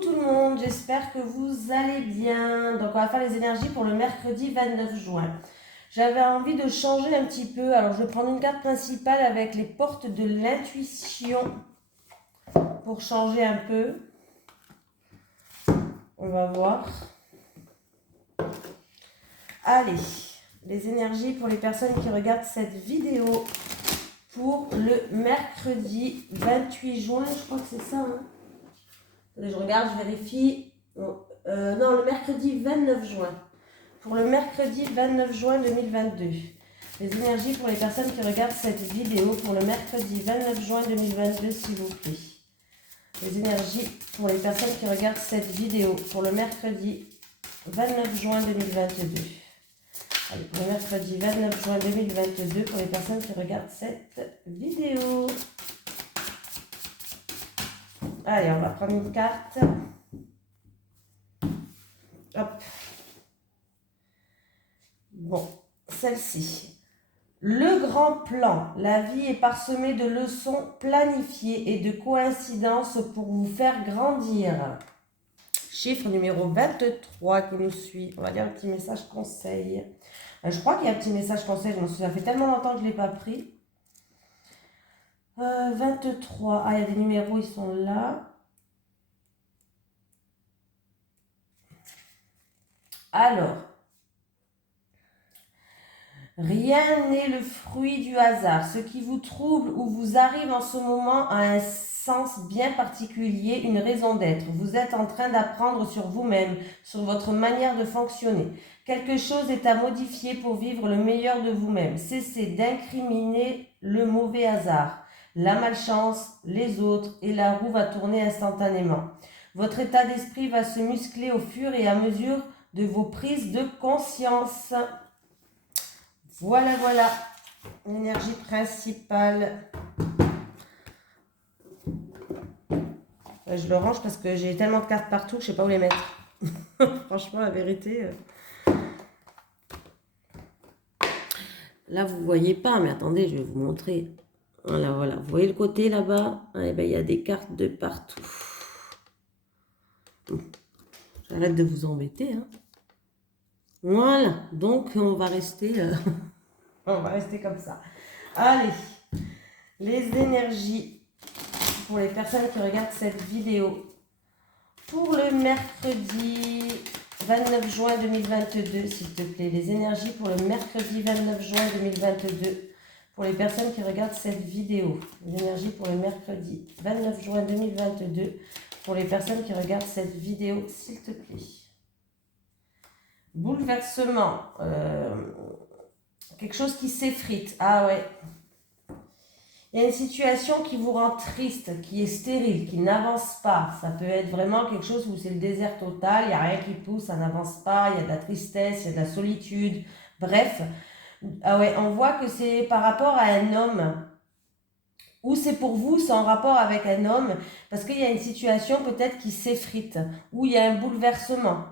tout le monde, j'espère que vous allez bien. Donc on va faire les énergies pour le mercredi 29 juin. J'avais envie de changer un petit peu, alors je vais prendre une carte principale avec les portes de l'intuition pour changer un peu. On va voir. Allez, les énergies pour les personnes qui regardent cette vidéo pour le mercredi 28 juin, je crois que c'est ça. Je regarde, je vérifie. Non, le mercredi 29 juin. Pour le mercredi 29 juin 2022. Les énergies pour les personnes qui regardent cette vidéo pour le mercredi 29 juin 2022, s'il vous plaît. Les énergies pour les personnes qui regardent cette vidéo pour le mercredi 29 juin 2022. Allez, pour le mercredi 29 juin 2022, pour les personnes qui regardent cette vidéo. Allez, on va prendre une carte. Hop. Bon, celle-ci. Le grand plan. La vie est parsemée de leçons planifiées et de coïncidences pour vous faire grandir. Chiffre numéro 23 qui nous suit. On va lire un petit message conseil. Je crois qu'il y a un petit message conseil. Je m'en souviens, ça fait tellement longtemps que je ne l'ai pas pris. 23. Ah, il y a des numéros, ils sont là. Alors. Rien n'est le fruit du hasard. Ce qui vous trouble ou vous arrive en ce moment a un sens bien particulier, une raison d'être. Vous êtes en train d'apprendre sur vous-même, sur votre manière de fonctionner. Quelque chose est à modifier pour vivre le meilleur de vous-même. Cessez d'incriminer le mauvais hasard, la malchance, les autres et la roue va tourner instantanément. Votre état d'esprit va se muscler au fur et à mesure de vos prises de conscience. Voilà, voilà, l'énergie principale. Je le range parce que j'ai tellement de cartes partout que je ne sais pas où les mettre. Franchement, la vérité. Là, vous ne voyez pas, mais attendez, je vais vous montrer. Voilà, voilà. Vous voyez le côté là-bas? Eh ben, il y a des cartes de partout. J'arrête de vous embêter. Hein. Voilà, donc on va rester... On va rester comme ça. Allez, les énergies pour les personnes qui regardent cette vidéo. Pour le mercredi 29 juin 2022, s'il te plaît. Les énergies pour le mercredi 29 juin 2022. Pour les personnes qui regardent cette vidéo. Les énergies pour le mercredi 29 juin 2022. Pour les personnes qui regardent cette vidéo, s'il te plaît. Bouleversement. Quelque chose qui s'effrite. Ah ouais. Il y a une situation qui vous rend triste, qui est stérile, qui n'avance pas. Ça peut être vraiment quelque chose où c'est le désert total, il n'y a rien qui pousse, ça n'avance pas, il y a de la tristesse, il y a de la solitude. Bref, ah ouais, on voit que c'est par rapport à un homme. Ou c'est pour vous, c'est en rapport avec un homme, parce qu'il y a une situation peut-être qui s'effrite, où il y a un bouleversement.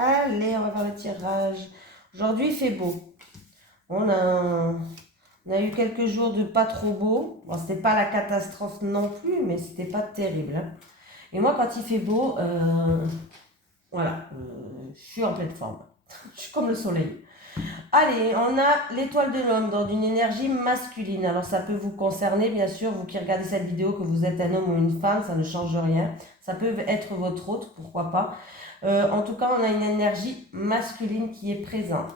Allez, on va faire le tirage. Aujourd'hui, il fait beau. On a eu quelques jours de pas trop beau. Bon, c'était pas la catastrophe non plus, mais c'était pas terrible. Hein. Et moi, quand il fait beau, voilà, je suis en pleine forme. Je suis comme le soleil. Allez, on a l'étoile de l'homme dans une énergie masculine. Alors, ça peut vous concerner, bien sûr, vous qui regardez cette vidéo, que vous êtes un homme ou une femme, ça ne change rien. Ça peut être votre autre, pourquoi pas. En tout cas, on a une énergie masculine qui est présente.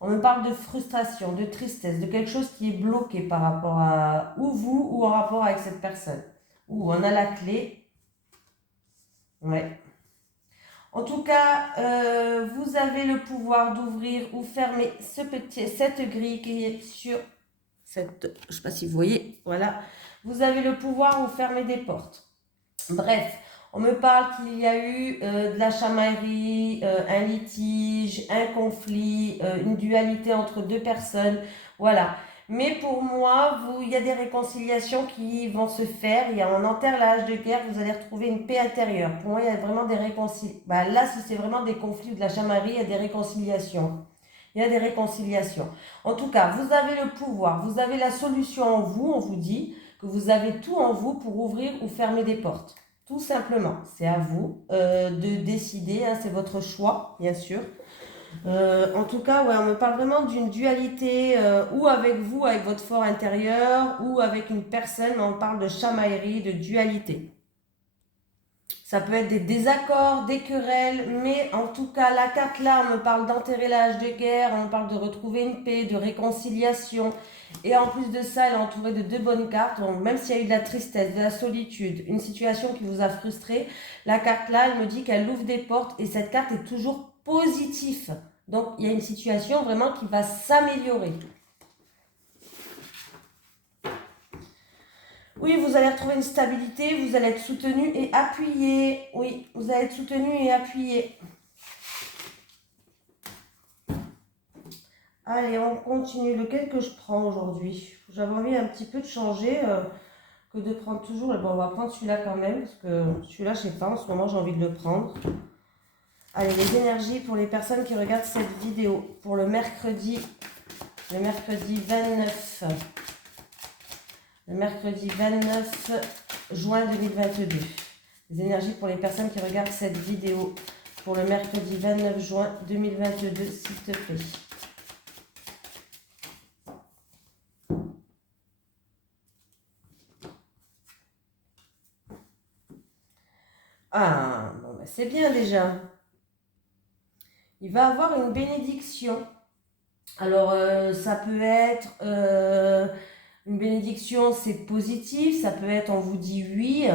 On me parle de frustration, de tristesse, de quelque chose qui est bloqué par rapport à ou vous ou en rapport avec cette personne. Ou on a la clé. Ouais. En tout cas, vous avez le pouvoir d'ouvrir ou fermer cette grille qui est sur cette... Je ne sais pas si vous voyez. Voilà. Vous avez le pouvoir ou fermer des portes. Bref. On me parle qu'il y a eu de la chamaillerie, un litige, un conflit, une dualité entre deux personnes. Voilà. Mais pour moi, il y a des réconciliations qui vont se faire. On enterre la hache de guerre, vous allez retrouver une paix intérieure. Pour moi, il y a vraiment des réconciliations. Bah, là, si c'est vraiment des conflits ou de la chamaillerie, il y a des réconciliations. Il y a des réconciliations. En tout cas, vous avez le pouvoir, vous avez la solution en vous. On vous dit que vous avez tout en vous pour ouvrir ou fermer des portes. Tout simplement, c'est à vous de décider, hein, c'est votre choix, bien sûr. En tout cas, ouais, on me parle vraiment d'une dualité, ou avec vous, avec votre fort intérieur, ou avec une personne, mais on parle de chamaillerie, de dualité. Ça peut être des désaccords, des querelles, mais en tout cas, la carte là, on me parle d'enterrer l'âge de guerre, on me parle de retrouver une paix, de réconciliation. Et en plus de ça, elle est entourée de deux bonnes cartes. Donc, même s'il y a eu de la tristesse, de la solitude, une situation qui vous a frustré, la carte là, elle me dit qu'elle ouvre des portes et cette carte est toujours positive. Donc, il y a une situation vraiment qui va s'améliorer. Oui, vous allez retrouver une stabilité, vous allez être soutenu et appuyé. Oui, vous allez être soutenu et appuyé. Allez, on continue. Lequel que je prends aujourd'hui? J'avais envie un petit peu de changer, que de prendre toujours. Bon, on va prendre celui-là quand même, parce que celui-là, je sais pas, en ce moment, j'ai envie de le prendre. Allez, les énergies pour les personnes qui regardent cette vidéo, pour le mercredi 29. Le mercredi 29 juin 2022. Les énergies pour les personnes qui regardent cette vidéo pour le mercredi 29 juin 2022, s'il te plaît. Ah, bon, ben c'est bien déjà. Il va avoir une bénédiction. Alors, ça peut être une bénédiction, c'est positif. Ça peut être on vous dit oui,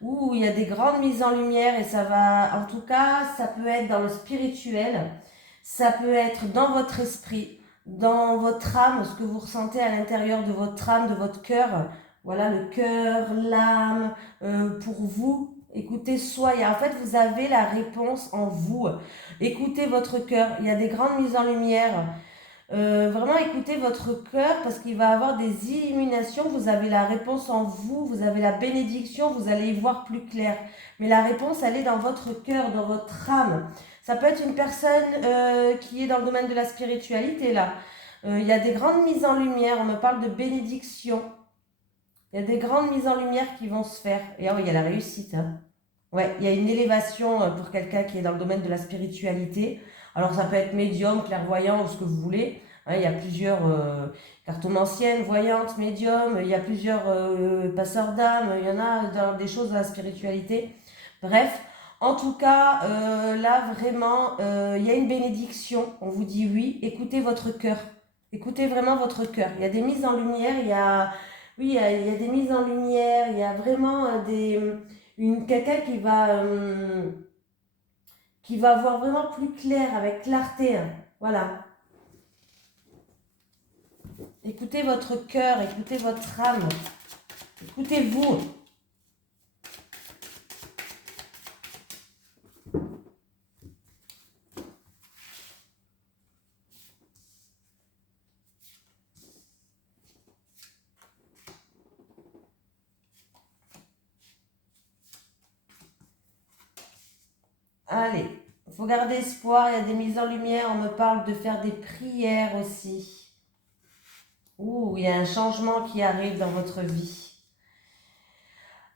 ou il y a des grandes mises en lumière et ça va, en tout cas, ça peut être dans le spirituel. Ça peut être dans votre esprit, dans votre âme, ce que vous ressentez à l'intérieur de votre âme, de votre cœur. Voilà, le cœur, l'âme, pour vous. Écoutez, en fait, vous avez la réponse en vous. Écoutez votre cœur. Il y a des grandes mises en lumière. Vraiment écoutez votre cœur parce qu'il va avoir des illuminations. Vous avez la réponse en vous. Vous avez la bénédiction. Vous allez y voir plus clair. Mais la réponse, elle est dans votre cœur, dans votre âme. Ça peut être une personne qui est dans le domaine de la spiritualité, là. Il y a des grandes mises en lumière. On me parle de bénédiction. Il y a des grandes mises en lumière qui vont se faire. Et oh, il y a la réussite. Hein. Ouais, il y a une élévation pour quelqu'un qui est dans le domaine de la spiritualité. Alors, ça peut être médium, clairvoyant ou ce que vous voulez. Hein, il y a plusieurs cartomanciennes, voyantes, médiums. Il y a plusieurs passeurs d'âme. Il y en a dans des choses de la spiritualité. Bref, en tout cas, là, vraiment, il y a une bénédiction. On vous dit oui. Écoutez votre cœur. Écoutez vraiment votre cœur. Il y a des mises en lumière. Oui, il y a des mises en lumière. Il y a vraiment quelqu'un qui va voir vraiment plus clair, avec clarté. Hein. Voilà. Écoutez votre cœur, écoutez votre âme. Écoutez-vous. Allez, il faut garder espoir, il y a des mises en lumière, on me parle de faire des prières aussi. Ouh, il y a un changement qui arrive dans votre vie.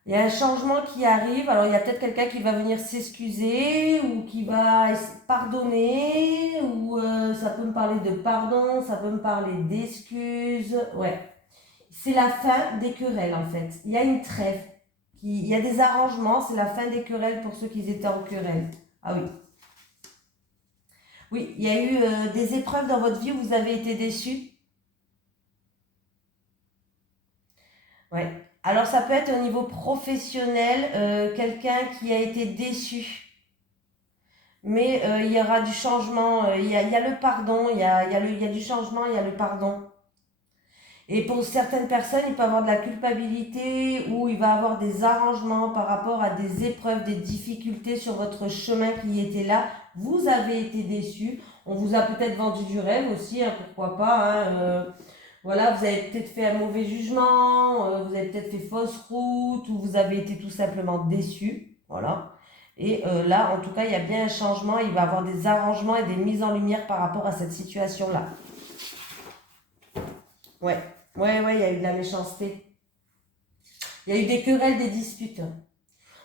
Il y a un changement qui arrive, alors il y a peut-être quelqu'un qui va venir s'excuser ou qui va pardonner, ou ça peut me parler de pardon, ça peut me parler d'excuses, ouais. C'est la fin des querelles en fait, il y a une trêve, il y a des arrangements, c'est la fin des querelles pour ceux qui étaient en querelle. Ah oui. Oui, il y a eu des épreuves dans votre vie où vous avez été déçus. Ouais. Alors ça peut être au niveau professionnel, quelqu'un qui a été déçu. Mais il y aura du changement, il y a le pardon, il y a du changement, il y a le pardon. Et pour certaines personnes, il peut avoir de la culpabilité ou il va avoir des arrangements par rapport à des épreuves, des difficultés sur votre chemin qui étaient là. Vous avez été déçus. On vous a peut-être vendu du rêve aussi, hein, pourquoi pas. Hein, Voilà, vous avez peut-être fait un mauvais jugement, vous avez peut-être fait fausse route, ou vous avez été tout simplement déçu. Voilà. Et là, en tout cas, il y a bien un changement. Il va y avoir des arrangements et des mises en lumière par rapport à cette situation-là. Ouais, ouais, il y a eu de la méchanceté. Il y a eu des querelles, des disputes.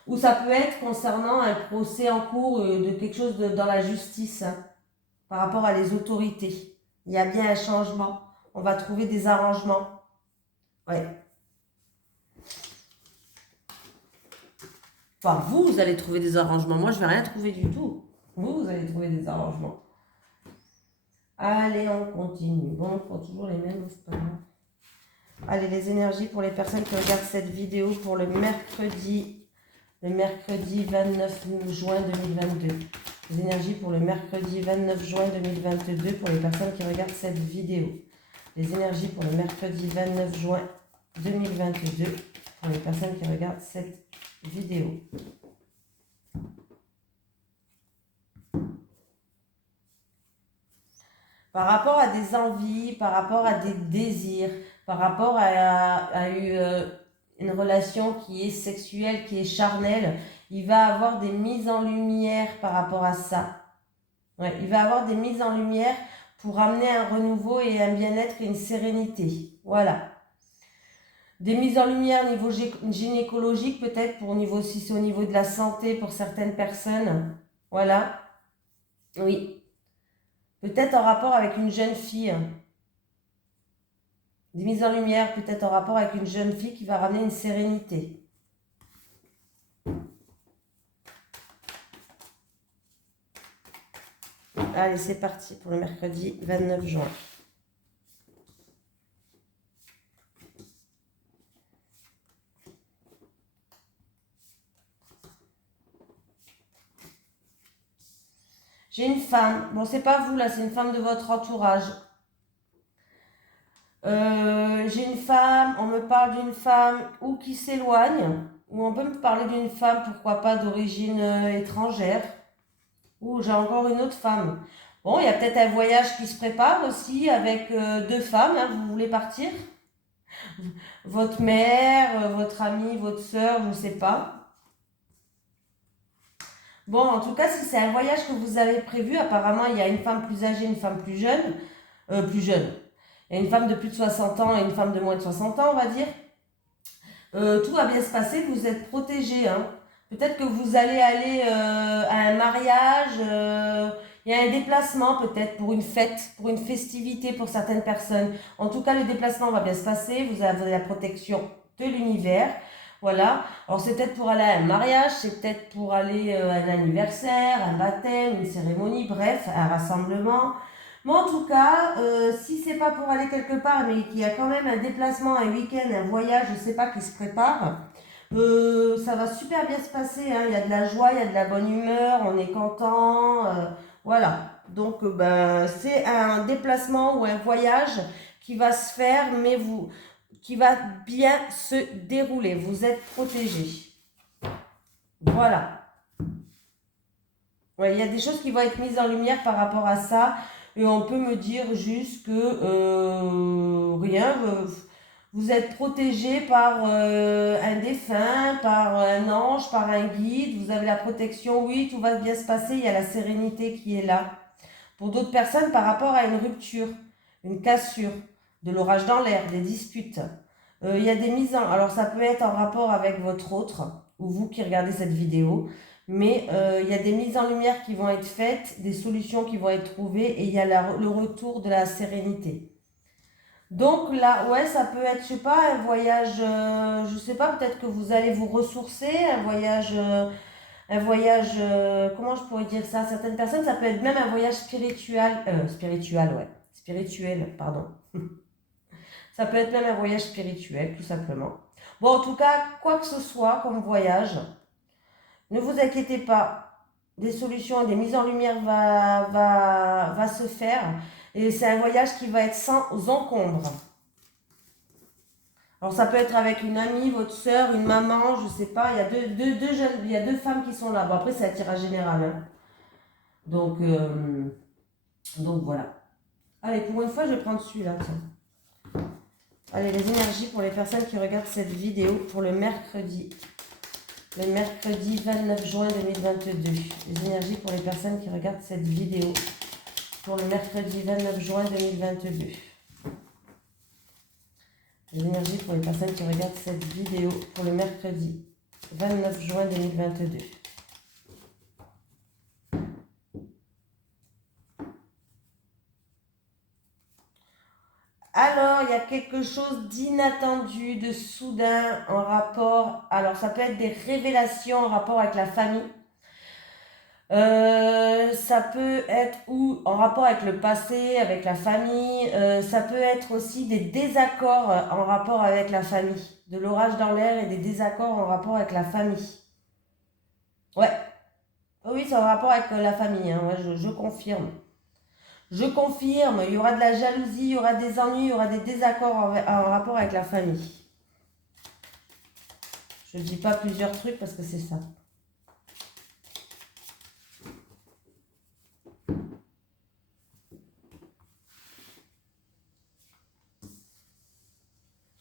Ou ça peut être concernant un procès en cours de quelque chose dans la justice, hein, par rapport à les autorités. Il y a bien un changement. On va trouver des arrangements. Ouais. Enfin, vous allez trouver des arrangements. Moi, je ne vais rien trouver du tout. Vous allez trouver des arrangements. Allez, on continue. Bon, on prend toujours les mêmes, c'est pas grave. Allez, les énergies pour les personnes qui regardent cette vidéo pour le mercredi 29 juin 2022. Les énergies pour le mercredi 29 juin 2022 pour les personnes qui regardent cette vidéo. Les énergies pour le mercredi 29 juin 2022 pour les personnes qui regardent cette vidéo. Par rapport à des envies, par rapport à des désirs, par rapport à une relation qui est sexuelle, qui est charnelle, il va avoir des mises en lumière par rapport à ça. Ouais, il va avoir des mises en lumière pour amener un renouveau et un bien-être et une sérénité. Voilà. Des mises en lumière au niveau gynécologique, peut-être pour si c'est au niveau de la santé pour certaines personnes. Voilà. Oui. Peut-être en rapport avec une jeune fille. Des mises en lumière, peut-être en rapport avec une jeune fille qui va ramener une sérénité. Allez, c'est parti pour le mercredi 29 juin. J'ai une femme. Bon, c'est pas vous là, c'est une femme de votre entourage. J'ai une femme, on me parle d'une femme ou qui s'éloigne, ou on peut me parler d'une femme, pourquoi pas d'origine étrangère, ou j'ai encore une autre femme. Bon, il y a peut-être un voyage qui se prépare aussi avec deux femmes, hein, vous voulez partir? Votre mère, votre amie, votre soeur, je ne sais pas. Bon, en tout cas, si c'est un voyage que vous avez prévu, apparemment, il y a une femme plus âgée, une femme plus jeune. Plus jeune. Il y a une femme de plus de 60 ans et une femme de moins de 60 ans, on va dire. Tout va bien se passer, vous êtes protégés. Hein. Peut-être que vous allez aller à un mariage, il y a un déplacement peut-être pour une fête, pour une festivité pour certaines personnes. En tout cas, le déplacement va bien se passer, vous avez la protection de l'univers. Voilà. Alors c'est peut-être pour aller à un mariage, c'est peut-être pour aller à un anniversaire, un baptême, une cérémonie, bref, un rassemblement. Mais en tout cas, si c'est pas pour aller quelque part, mais qu'il y a quand même un déplacement, un week-end, un voyage, je sais pas, qui se prépare, ça va super bien se passer. Hein. Il y a de la joie, il y a de la bonne humeur, on est content. Voilà. Donc, c'est un déplacement ou un voyage qui va se faire, mais qui va bien se dérouler. Vous êtes protégés. Voilà. Ouais, il y a des choses qui vont être mises en lumière par rapport à ça. Et on peut me dire juste que rien, vous êtes protégé par un défunt, par un ange, par un guide. Vous avez la protection, oui, tout va bien se passer. Il y a la sérénité qui est là. Pour d'autres personnes, par rapport à une rupture, une cassure, de l'orage dans l'air, des disputes. Il y a des mises en... Alors ça peut être en rapport avec votre autre, ou vous qui regardez cette vidéo. Mais il y a des mises en lumière qui vont être faites, des solutions qui vont être trouvées et il y a le retour de la sérénité. Donc là, ouais, ça peut être, je sais pas, un voyage, je sais pas, peut-être que vous allez vous ressourcer, comment je pourrais dire ça? Certaines personnes, ça peut être même un voyage spirituel, pardon. Ça peut être même un voyage spirituel, tout simplement. Bon, en tout cas, quoi que ce soit comme voyage, ne vous inquiétez pas, des solutions et des mises en lumière va se faire. Et c'est un voyage qui va être sans encombre. Alors ça peut être avec une amie, votre soeur, une maman, je sais pas. Il y a deux jeunes, il y a deux femmes qui sont là. Bon après c'est un tirage général. Hein. Donc voilà. Allez, pour une fois je vais prendre celui-là. Tiens. Allez, les énergies pour les personnes qui regardent cette vidéo pour le mercredi. Le mercredi 29 juin 2022. Les énergies pour les personnes qui regardent cette vidéo pour le mercredi 29 juin 2022. Les énergies pour les personnes qui regardent cette vidéo pour le mercredi 29 juin 2022. Alors, il y a quelque chose d'inattendu, de soudain en rapport... Alors, ça peut être des révélations en rapport avec la famille. Ça peut être ou en rapport avec le passé, avec la famille. Ça peut être aussi des désaccords en rapport avec la famille. De l'orage dans l'air et des désaccords en rapport avec la famille. Ouais. Oui, c'est en rapport avec la famille. Hein. Ouais, je confirme. Je confirme, il y aura de la jalousie, il y aura des ennuis, il y aura des désaccords en rapport avec la famille. Je ne dis pas plusieurs trucs parce que c'est ça.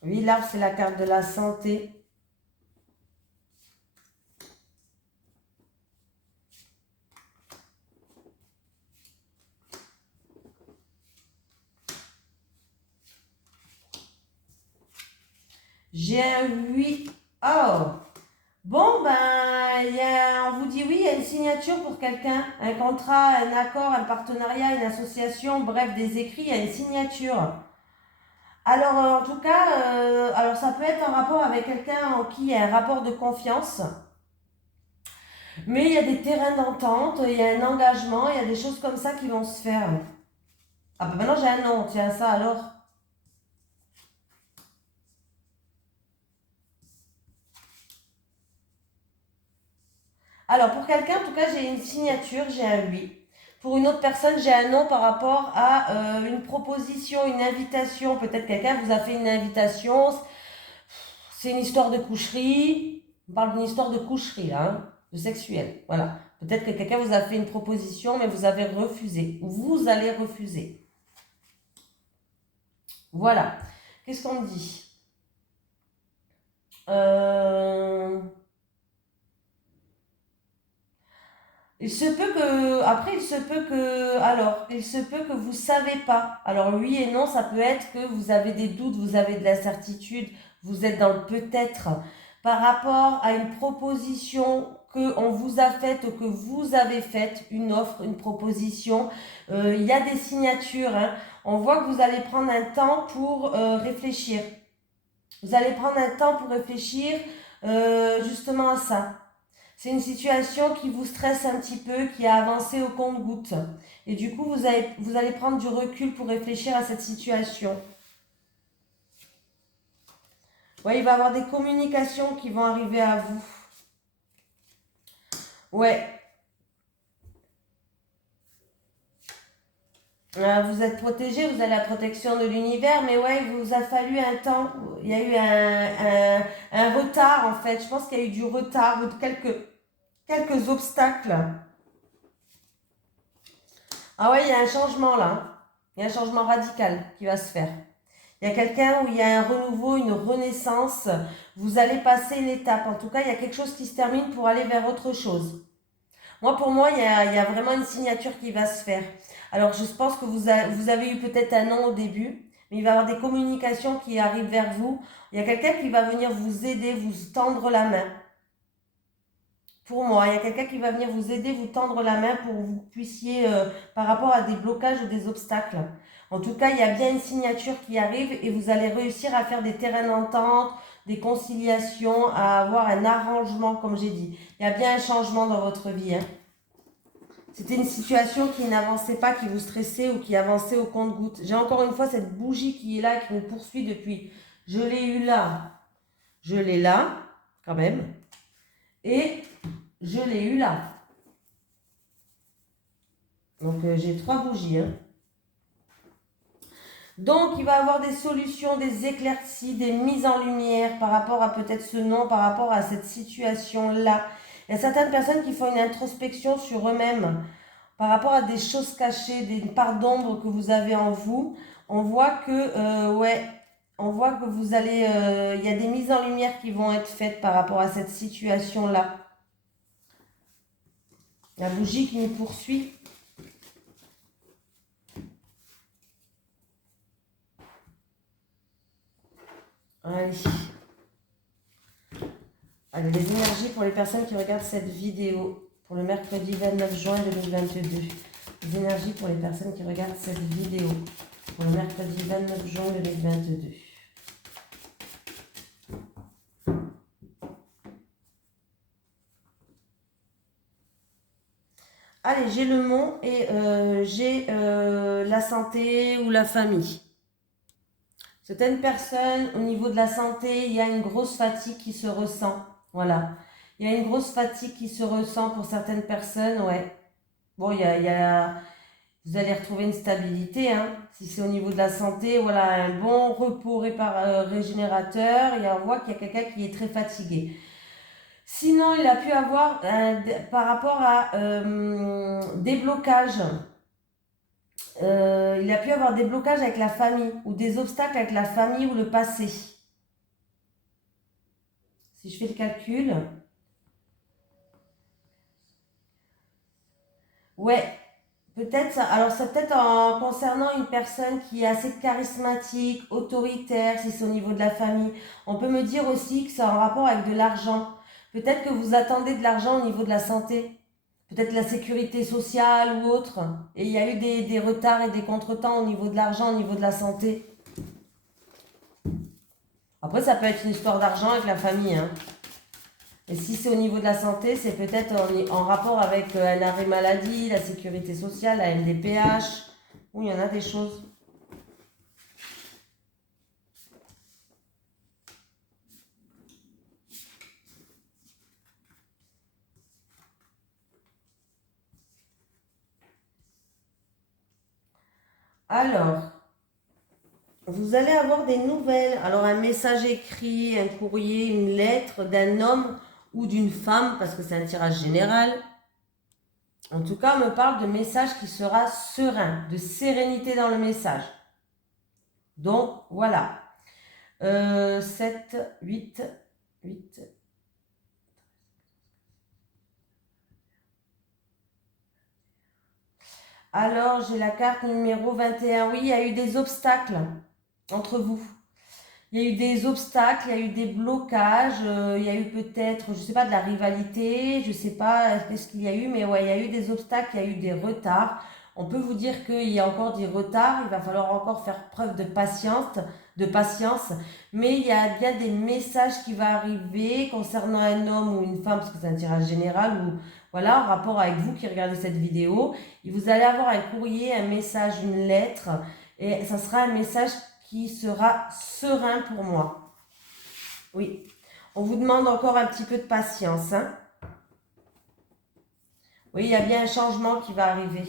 Oui, l'arbre, c'est la carte de la santé. J'ai un 8. Oh! Bon, ben, on vous dit oui, il y a une signature pour quelqu'un. Un contrat, un accord, un partenariat, une association, bref, des écrits, il y a une signature. Alors, en tout cas, alors ça peut être en rapport avec quelqu'un en qui il y a un rapport de confiance. Mais il y a des terrains d'entente, il y a un engagement, il y a des choses comme ça qui vont se faire. Ah ben maintenant j'ai un nom, tiens ça alors. Alors pour quelqu'un, en tout cas j'ai une signature, j'ai un oui. Pour une autre personne, j'ai un non par rapport à une proposition, une invitation. Peut-être quelqu'un vous a fait une invitation, c'est une histoire de coucherie. On parle d'une histoire de coucherie là, hein, de sexuel. Voilà. Peut-être que quelqu'un vous a fait une proposition, mais vous avez refusé. Ou vous allez refuser. Voilà. Qu'est-ce qu'on dit? Il se peut que, après, il se peut que, alors, il se peut que vous savez pas. Alors, oui et non, ça peut être que vous avez des doutes, vous avez de l'incertitude, vous êtes dans le peut-être par rapport à une proposition que on vous a faite ou que vous avez faite, une offre, une proposition. Il y a des signatures, hein. On voit que vous allez prendre un temps pour réfléchir. Vous allez prendre un temps pour réfléchir justement à ça. C'est une situation qui vous stresse un petit peu, qui a avancé au compte-gouttes. Et du coup, vous allez prendre du recul pour réfléchir à cette situation. Ouais, il va y avoir des communications qui vont arriver à vous. Ouais. Vous êtes protégé, vous avez la protection de l'univers, mais ouais, il vous a fallu un temps. Il y a eu un retard en fait. Je pense qu'il y a eu du retard ou quelques obstacles. Ah ouais, il y a un changement là. Hein. Il y a un changement radical qui va se faire. Il y a quelqu'un où il y a un renouveau, une renaissance. Vous allez passer une étape. En tout cas, il y a quelque chose qui se termine pour aller vers autre chose. Moi, pour moi, il y a vraiment une signature qui va se faire. Alors, je pense que vous avez eu peut-être un non au début, mais il va y avoir des communications qui arrivent vers vous. Il y a quelqu'un qui va venir vous aider, vous tendre la main. Pour moi, il y a quelqu'un qui va venir vous aider, vous tendre la main pour que vous puissiez, par rapport à des blocages ou des obstacles. En tout cas, il y a bien une signature qui arrive et vous allez réussir à faire des terrains d'entente, des conciliations, à avoir un arrangement, comme j'ai dit. Il y a bien un changement dans votre vie. Hein. C'était une situation qui n'avançait pas, qui vous stressait ou qui avançait au compte-gouttes. J'ai encore une fois cette bougie qui est là, qui me poursuit depuis. Je l'ai eu là. Je l'ai là, quand même. Et je l'ai eu là. Donc, j'ai 3 bougies. Hein. Donc, il va y avoir des solutions, des éclaircies, des mises en lumière par rapport à peut-être ce nom, par rapport à cette situation-là. Il y a certaines personnes qui font une introspection sur eux-mêmes par rapport à des choses cachées, des parts d'ombre que vous avez en vous. On voit que, ouais, On voit que vous allez... Il y a des mises en lumière qui vont être faites par rapport à cette situation-là. La bougie qui nous poursuit. Allez. Allez, les énergies pour les personnes qui regardent cette vidéo pour le mercredi 29 juin 2022. Les énergies pour les personnes qui regardent cette vidéo pour le mercredi 29 juin 2022. Allez, j'ai le mont et j'ai la santé ou la famille. Certaines personnes, au niveau de la santé, il y a une grosse fatigue qui se ressent. Voilà. Il y a une grosse fatigue qui se ressent pour certaines personnes, ouais. Bon, vous allez retrouver une stabilité, hein. Si c'est au niveau de la santé, voilà, un bon repos régénérateur. On voit qu'il y a quelqu'un qui est très fatigué. Sinon, il a pu avoir, par rapport à des blocages, il a pu avoir des blocages avec la famille ou des obstacles avec la famille ou le passé. Si je fais le calcul, ouais, peut-être ça. Alors, c'est peut-être en concernant une personne qui est assez charismatique, autoritaire, si c'est au niveau de la famille. On peut me dire aussi que c'est en rapport avec de l'argent. Peut-être que vous attendez de l'argent au niveau de la santé. Peut-être la sécurité sociale ou autre. Et il y a eu des retards et des contretemps au niveau de l'argent, au niveau de la santé. Après, ça peut être une histoire d'argent avec la famille, hein. Et si c'est au niveau de la santé, c'est peut-être en rapport avec un arrêt maladie, la sécurité sociale, la MDPH. Oui, il y en a des choses. Alors, vous allez avoir des nouvelles. Alors, un message écrit, un courrier, une lettre d'un homme ou d'une femme, parce que c'est un tirage général. En tout cas, on me parle de message qui sera serein, de sérénité dans le message. Donc, voilà. 7, 8, 8. Alors, j'ai la carte numéro 21. Oui, il y a eu des obstacles entre vous. Il y a eu des obstacles, il y a eu des blocages, il y a eu peut-être, je ne sais pas, de la rivalité, je ne sais pas qu'est-ce qu'il y a eu, mais ouais, il y a eu des obstacles, il y a eu des retards. On peut vous dire qu'il y a encore des retards, il va falloir encore faire preuve de patience, mais il y a bien des messages qui vont arriver concernant un homme ou une femme, parce que c'est un tirage général, ou voilà, en rapport avec vous qui regardez cette vidéo. Et vous allez avoir un courrier, un message, une lettre, et ça sera un message qui sera serein pour moi. Oui, on vous demande encore un petit peu de patience, hein. Oui, il y a bien un changement qui va arriver.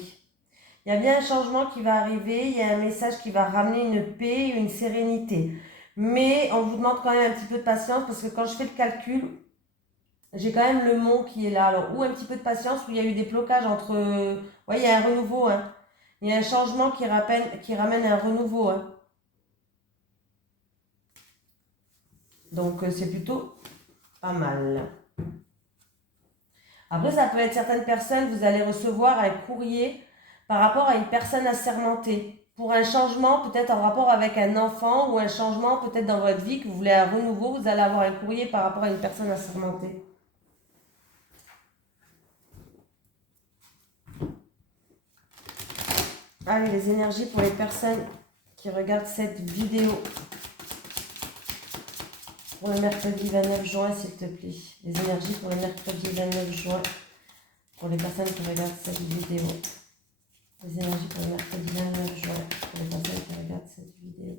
Il y a bien un changement qui va arriver, il y a un message qui va ramener une paix, une sérénité. Mais on vous demande quand même un petit peu de patience parce que quand je fais le calcul, j'ai quand même le mont qui est là. Alors, ou un petit peu de patience, où il y a eu des blocages entre... Oui, il y a un renouveau, hein. Il y a un changement qui ramène un renouveau, hein. Donc, c'est plutôt pas mal. Après, ça peut être certaines personnes, vous allez recevoir un courrier par rapport à une personne assermentée. Pour un changement, peut-être en rapport avec un enfant ou un changement peut-être dans votre vie, que vous voulez un renouveau, vous allez avoir un courrier par rapport à une personne assermentée. Allez, les énergies pour les personnes qui regardent cette vidéo pour le mercredi 29 juin, s'il te plaît. Les énergies pour le mercredi 29 juin pour les personnes qui regardent cette vidéo. Les énergies pour le mercredi 29 juin pour les personnes qui regardent cette vidéo.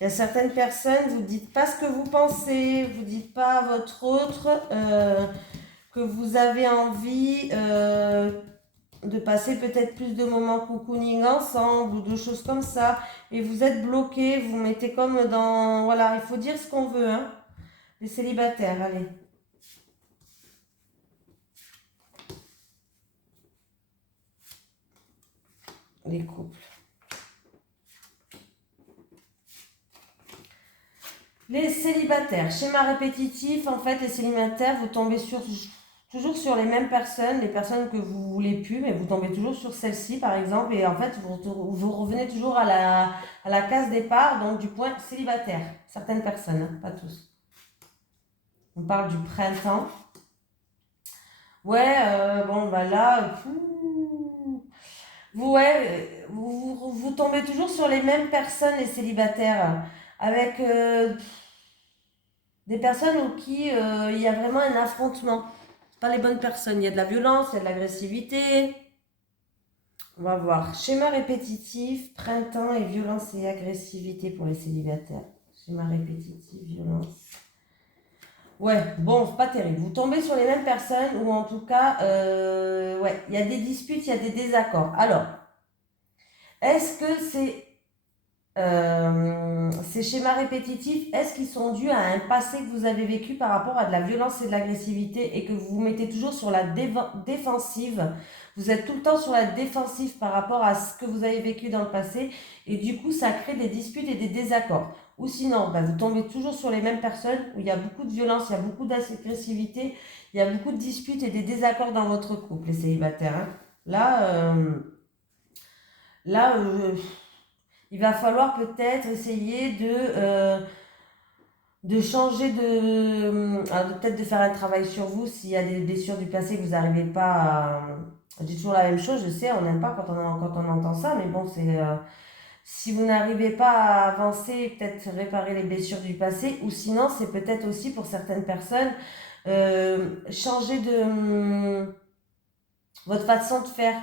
Il y a certaines personnes, vous ne dites pas ce que vous pensez, vous ne dites pas à votre autre que vous avez envie de passer peut-être plus de moments cocooning ensemble ou de choses comme ça. Et vous êtes bloqué, vous mettez comme dans... Voilà, il faut dire ce qu'on veut, hein. Les célibataires, allez. les couples. Les célibataires, schéma répétitif, en fait, les célibataires, vous tombez toujours sur les mêmes personnes, les personnes que vous voulez plus, mais vous tombez toujours sur celle-ci, par exemple, et en fait, vous revenez toujours à la case départ, donc du point célibataire. Certaines personnes, hein, pas tous. On parle du printemps. Ouais, bon, bah là, vous tombez toujours sur les mêmes personnes, les célibataires, avec des personnes où il y a vraiment un affrontement. C'est pas les bonnes personnes. Il y a de la violence, il y a de l'agressivité. On va voir. Schéma répétitif, printemps et violence et agressivité pour les célibataires. Schéma répétitif, violence. Ouais, bon, c'est pas terrible. Vous tombez sur les mêmes personnes ou en tout cas, ouais, il y a des disputes, il y a des désaccords. Alors, est-ce que ces schémas répétitifs, est-ce qu'ils sont dus à un passé que vous avez vécu par rapport à de la violence et de l'agressivité et que vous vous mettez toujours sur la défensive? Vous êtes tout le temps sur la défensive par rapport à ce que vous avez vécu dans le passé et du coup, ça crée des disputes et des désaccords. Ou sinon, vous tombez toujours sur les mêmes personnes où il y a beaucoup de violence, il y a beaucoup d'agressivité, il y a beaucoup de disputes et des désaccords dans votre couple, les célibataires. Hein. Là, il va falloir peut-être essayer de changer peut-être de faire un travail sur vous s'il y a des blessures du passé que vous n'arrivez pas à... Je dis toujours la même chose, je sais, on n'aime pas quand on entend ça, mais bon, si vous n'arrivez pas à avancer, peut-être réparer les blessures du passé, ou sinon, c'est peut-être aussi pour certaines personnes, changer votre façon de faire.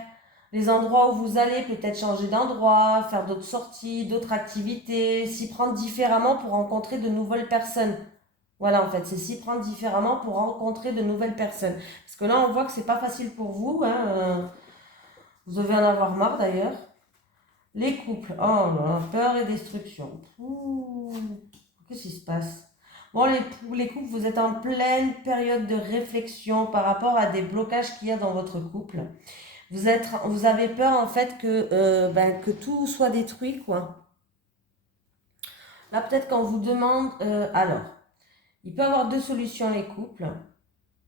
Les endroits où vous allez, peut-être changer d'endroit, faire d'autres sorties, d'autres activités, s'y prendre différemment pour rencontrer de nouvelles personnes. Voilà, en fait, c'est s'y prendre différemment pour rencontrer de nouvelles personnes. Parce que là, on voit que c'est pas facile pour vous. Hein, vous devez en avoir marre d'ailleurs. Les couples. Oh là, peur et destruction. Qu'est-ce qui se passe? Bon, les couples, vous êtes en pleine période de réflexion par rapport à des blocages qu'il y a dans votre couple. Vous avez peur en fait que tout soit détruit, quoi. Là, peut-être qu'on vous demande... alors, il peut y avoir deux solutions, les couples.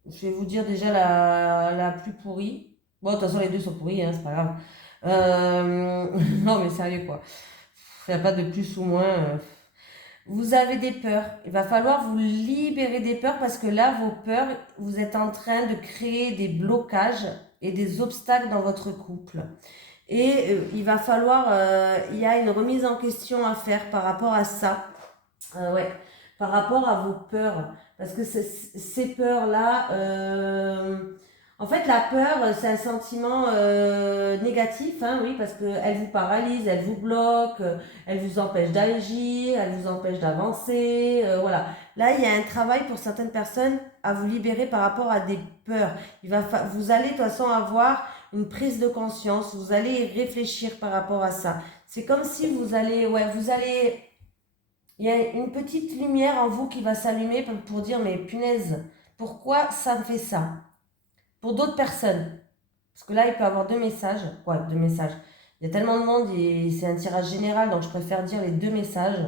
Je vais vous dire déjà la plus pourrie. Bon, de toute façon, les deux sont pourris, hein, c'est pas grave. Non, mais sérieux, quoi. Il n'y a pas de plus ou moins. Vous avez des peurs. Il va falloir vous libérer des peurs parce que là, vos peurs, vous êtes en train de créer des blocages et des obstacles dans votre couple. Et il va falloir, il y a une remise en question à faire par rapport à ça. Ouais, par rapport à vos peurs. Parce que ces peurs-là, en fait, la peur, c'est un sentiment négatif, hein, oui, parce qu'elle vous paralyse, elle vous bloque, elle vous empêche d'agir, elle vous empêche d'avancer, voilà. Là, il y a un travail pour certaines personnes à vous libérer par rapport à des peurs. Vous allez de toute façon avoir une prise de conscience, vous allez réfléchir par rapport à ça. C'est comme si vous allez, il y a une petite lumière en vous qui va s'allumer pour dire, mais punaise, pourquoi ça me fait ça? Pour d'autres personnes. Parce que là, il peut y avoir deux messages. Ouais, deux messages. Il y a tellement de monde et c'est un tirage général, donc je préfère dire les deux messages.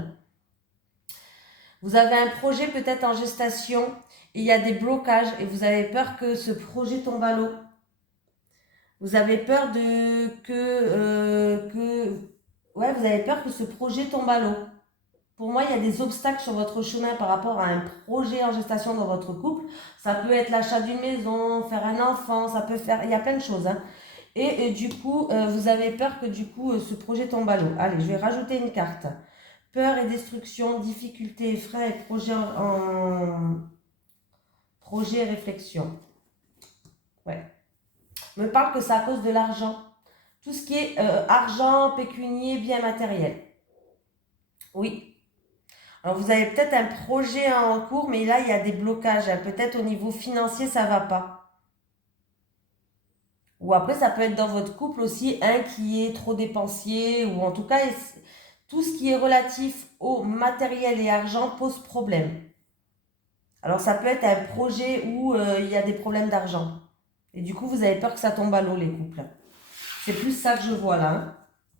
Vous avez un projet peut-être en gestation et il y a des blocages et vous avez peur que ce projet tombe à l'eau. Vous avez peur vous avez peur que ce projet tombe à l'eau. Pour moi, il y a des obstacles sur votre chemin par rapport à un projet en gestation dans votre couple. Ça peut être l'achat d'une maison, faire un enfant, il y a plein de choses. Hein. Et du coup, vous avez peur que du coup, ce projet tombe à l'eau. Allez, je vais rajouter une carte. Peur et destruction, difficultés, freins et projet et réflexion. Ouais. Me parle que c'est à cause de l'argent. Tout ce qui est argent, pécunier, bien matériel. Oui. Alors vous avez peut-être un projet en cours, mais là il y a des blocages. Peut-être au niveau financier, ça va pas. Ou après, ça peut être dans votre couple aussi un qui est trop dépensier, ou en tout cas, tout ce qui est relatif au matériel et argent pose problème. Alors ça peut être un projet où il y a des problèmes d'argent. Et du coup, vous avez peur que ça tombe à l'eau, les couples. C'est plus ça que je vois là. Hein.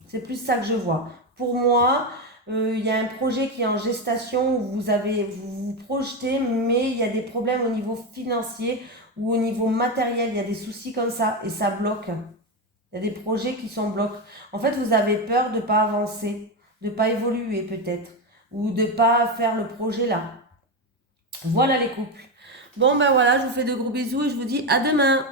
C'est plus ça que je vois. Pour moi, il y a un projet qui est en gestation où vous vous projetez, mais il y a des problèmes au niveau financier ou au niveau matériel. Il y a des soucis comme ça et ça bloque. Il y a des projets qui sont bloqués. En fait, vous avez peur de ne pas avancer, de ne pas évoluer peut-être, ou de ne pas faire le projet là. Voilà les couples. Bon, ben voilà, je vous fais de gros bisous et je vous dis à demain.